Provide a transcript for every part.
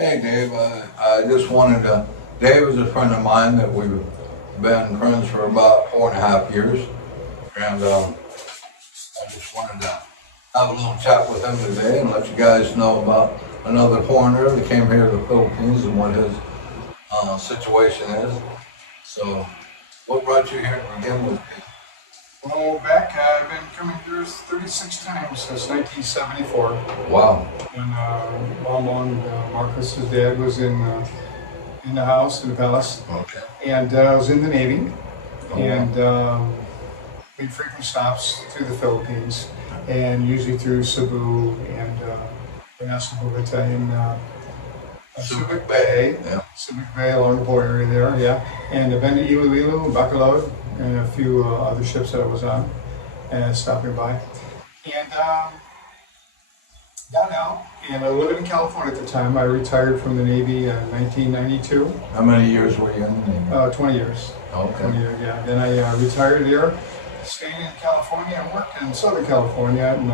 Hey Dave, I just wanted to, Dave is a friend of mine that we've been friends for about 4.5 years. And I just wanted to have a little chat with him today and let you guys know about another foreigner that came here to the Philippines and what his situation is. So, what brought you here to begin with? Well, I've been coming here 36 times since 1974. Wow. When Mom and Marcus's dad was in the house, in the palace. Okay. And I was in the Navy. Oh, and made frequent stops to the Philippines, and usually through Cebu and Dumaguete in Subic Bay. Yeah. Subic Bay along the border area there, yeah. And I've been to Iloilo, Bacolod, and a few other ships that I was on, and stopping by. And got out, and I lived in California at the time. I retired from the Navy in 1992. How many years were you in the Navy? 20 years. Okay. 20 years, yeah. Then I retired there, stayed in California, and worked in Southern California, and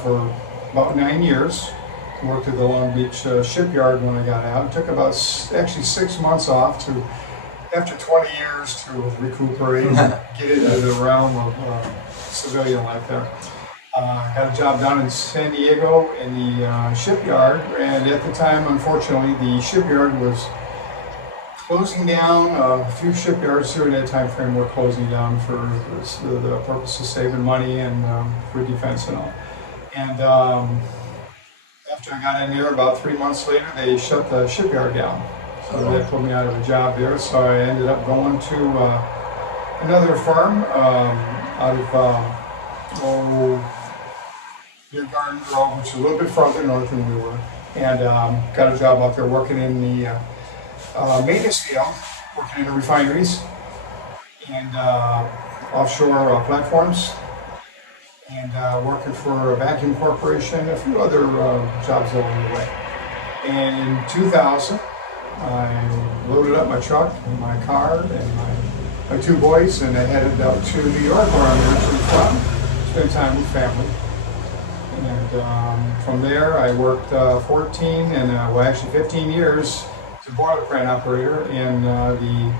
for about 9 years. Worked at the Long Beach shipyard when I got out. It took about actually 6 months off after 20 years to recuperate and get into the realm of civilian life there. Had a job down in San Diego in the shipyard, and at the time, unfortunately, the shipyard was closing down. A few shipyards during that time frame were closing down for the purpose of saving money and for defense and all. And after I got in there, about 3 months later, they shut the shipyard down. So that put me out of a job there. So I ended up going to another firm out of near Garden Grove, which is a little bit farther north than we were. And got a job out there working in the maintenance field, working in the refineries and offshore platforms, and working for a vacuum corporation, a few other jobs along the way. And in 2000, I loaded up my truck and my car and my 2 boys, and I headed out to New York, where I'm originally from, spend time with family. And from there, I worked 15 years as a boiler plant operator in the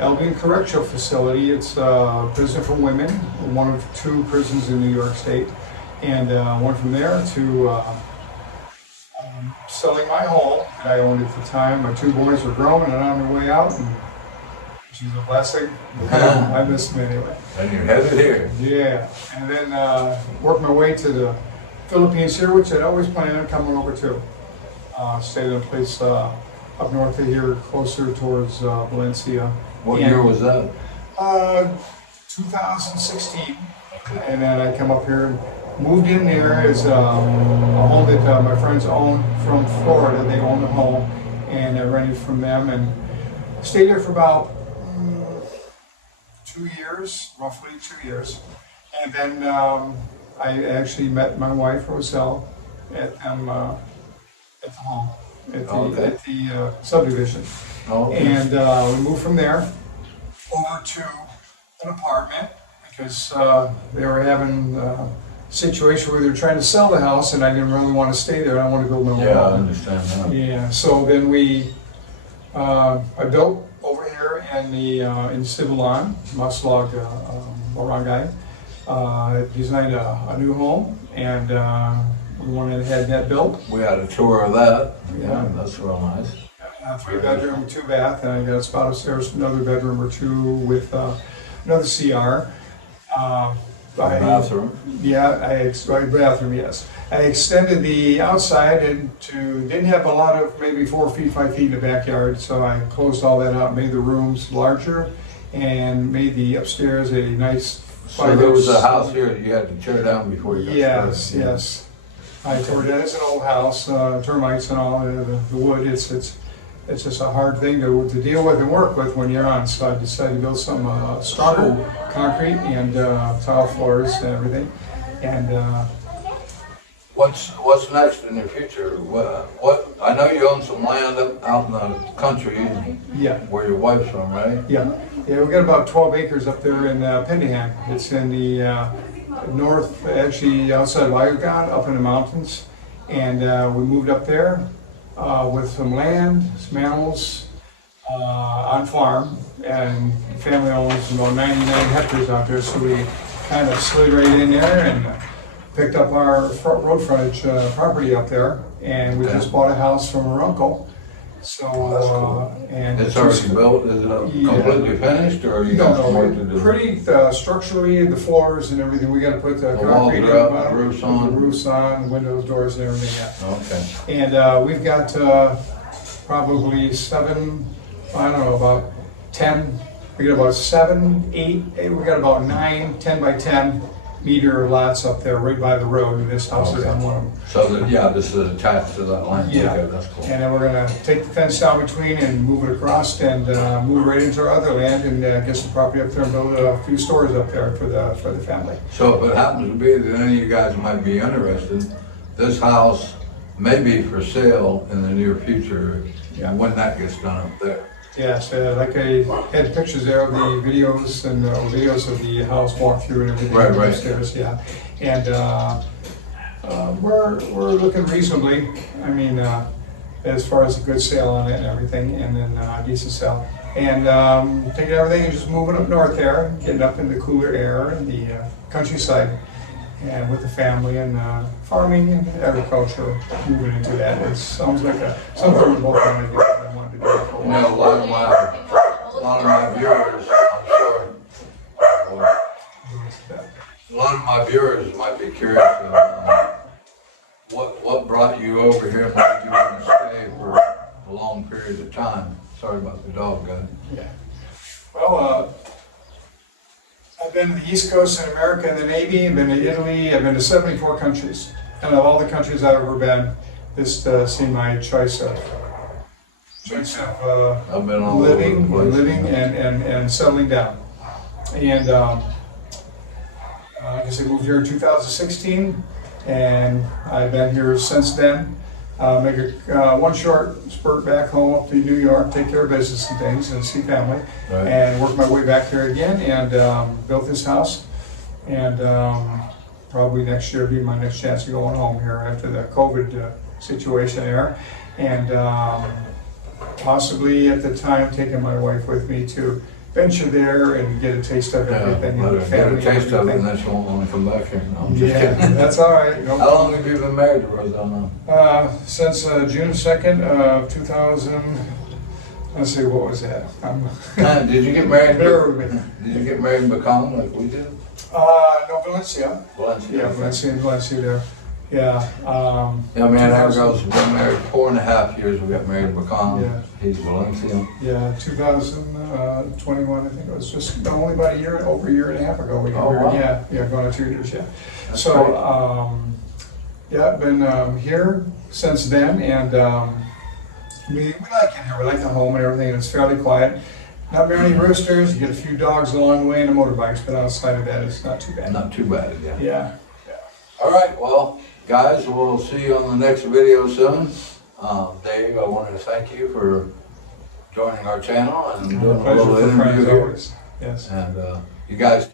Albion Correctional Facility. It's a prison for women, one of 2 prisons in New York State. And went from there to selling my home that I owned at the time. My 2 boys were grown and on their way out, and which is a blessing. I miss them anyway. And you're headed here. Yeah, and then worked my way to the Philippines here, which I'd always planned on coming over to. Stayed in a place up north of here, closer towards Valencia. What year was that? 2016. And then I come up here and moved in there as a home that my friends own from Florida. They own a home, and I rented from them and stayed there for about 2 years, roughly 2 years. And then I actually met my wife, Roselle, at the home, at the subdivision. Okay. And we moved from there over to an apartment because they were having a situation where they were trying to sell the house, and I didn't really want to stay there. I wanted to build my own home. Yeah, I understand that. Yeah, so then I built over here in Civilon, Maslog, Barangay. Designed a new home, and we went ahead and had that built. We had a tour of that. Yeah, that's real nice. 3 bedroom, 2 bath, and I got a spot upstairs, another bedroom or 2 with another CR. Bathroom? Yeah, bathroom, yes. I extended the outside didn't have a lot of, maybe 4 feet, 5 feet in the backyard, so I closed all that up, made the rooms larger, and made the upstairs a nice. So there was a house here that you had to tear down before you got started. Yes. I tore it down. It's an old house, termites and all, the wood. It's just a hard thing to deal with and work with when you're on. So I decided to build some stronger concrete and tile floors and everything. And what's next in the future? What I know you own some land out in the country. Yeah. Where your wife's from, right? Yeah. Yeah, we got about 12 acres up there in Pendihan. It's in the north, actually outside of Iogon, up in the mountains. And we moved up there with some land, some animals, on farm, and family owns about 99 hectares out there, so we kind of slid right in there and picked up our road frontage property up there, and we just bought a house from our uncle. So, that's cool. And It's already built, is it completely finished, or you got some work to do? Pretty structurally, the floors and everything, we gotta put the The walls concrete in are up, the the roof's on? The roof's on, windows, doors, and everything, yeah. Okay. And we've got probably 7, I don't know, about 10, we got about 7, 8, we got about 9, 10 by 10 meter lots up there right by the road, and this house is on one of them. So this is attached to that line? Yeah. Okay, that's cool. And then we're gonna take the fence down between and move it across and move right into our other land and get some property up there and build a few stores up there for the family. So if it happens to be that any of you guys might be interested, this house may be for sale in the near future, when that gets done up there. Yes, like I had pictures there of the videos and videos of the house walkthrough and everything. Right. Upstairs, yeah. And we're looking reasonably. I mean, as far as a good sale on it and everything, and then decent sale. And taking everything and just moving up north there, getting up in the cooler air and the countryside, and with the family and farming and agriculture, moving into that. It sounds like something we both wanted to do. You know, a lot of my viewers, I'm sorry, a lot of my viewers might be curious what brought you over here and made you want to stay for a long period of time. Sorry about the dog, guys. Yeah. Well, I've been to the East Coast in America in the Navy, I've been to Italy, I've been to 74 countries. And of all the countries I've ever been, this seemed my choice of I've been all over the place. living and settling down. And I guess I moved here in 2016, and I've been here since then. Make one short spurt back home up to New York, take care of business and things, and see family, Right. and work my way back here again, and built this house. And probably next year will be my next chance of going home here after the COVID situation there. And possibly at the time taking my wife with me to venture there and get a taste of everything. Get a taste of it, and then she won't want to come back here. No, I'm just kidding. That's all right. No. How long have you been married to Rosanna? Since June 2nd of 2000. Let's see, what was that? Did you get married? Bear with me. Did you get married in Bacon like we did? No, Valencia. Valencia. Yeah, Valencia there. Yeah. Yeah, me and our girls have been married 4.5 years. We got married in Bacon. Yeah. He's Valencia. Yeah, 2021, I think it was just only about over a year and a half ago we got Oh, married. wow. Yeah, going on 2 years, yeah. That's So, great. yeah, I've been here since then, and we like it here. We like the home and everything, and it's fairly quiet. Not very many roosters, you get a few dogs along the way and the motorbikes, but outside of that, it's not too bad. Not too bad, yeah. Yeah. All right, well, guys, we'll see you on the next video soon. Dave, I wanted to thank you for joining our channel and doing a Pleasure little for friends interview here. always. Yes. And you guys